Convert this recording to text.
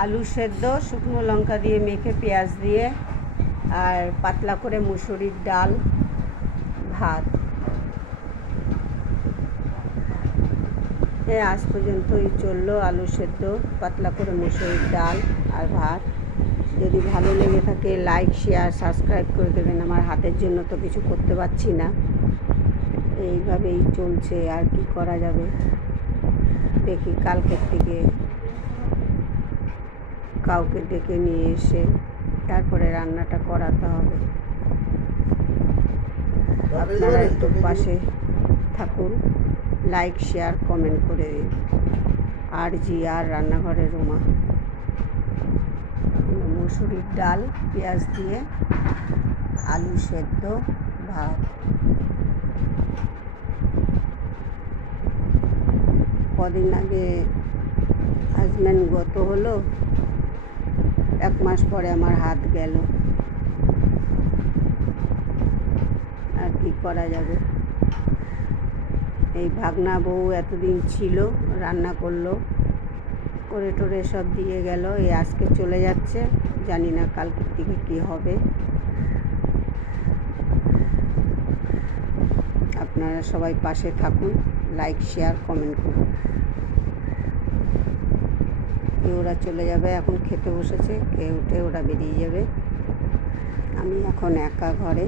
আলু সেদ্ধ শুকনো লঙ্কা দিয়ে মেখে পেঁয়াজ দিয়ে আর পাতলা করে মুসুরির ডাল ভাত। আজ পর্যন্তই চললো আলু সেদ্ধ পাতলা করে মুসুরির ডাল আর ভাত। যদি ভালো লেগে থাকে লাইক শেয়ার সাবস্ক্রাইব করে দেবেন। আমার হাতের জন্য তো কিছু করতে পারছি না, এইভাবেই চলছে, আর কি করা যাবে। দেখি কালকের থেকে কাউকে ডেকে নিয়ে এসে তারপরে রান্নাটা করাতে হবে। আপনারা একটু পাশে থাকুন, লাইক শেয়ার কমেন্ট করে দিন। আর রান্নাঘরে রুমা। মুসুরির ডাল পেঁয়াজ দিয়ে আলু সেদ্ধ ভাত। কদিন আগে হাজব্যান্ড গত হলো, 1 মাস পরে আমার হাত গেল। আর কি করা যাবে। এই ভাগনা বউ এতদিন ছিল, রান্না করলো, করে টোরে সব দিয়ে গেল। এই আজকে চলে যাচ্ছে, জানি না কালকের দিকে কী হবে। আপনারা সবাই পাশে থাকুন, লাইক শেয়ার কমেন্ট করুন। ওরা চলে যাবে, এখন খেতে বসেছে, খেয়ে উঠে ওরা বেরিয়ে যাবে। আমি এখন একা ঘরে।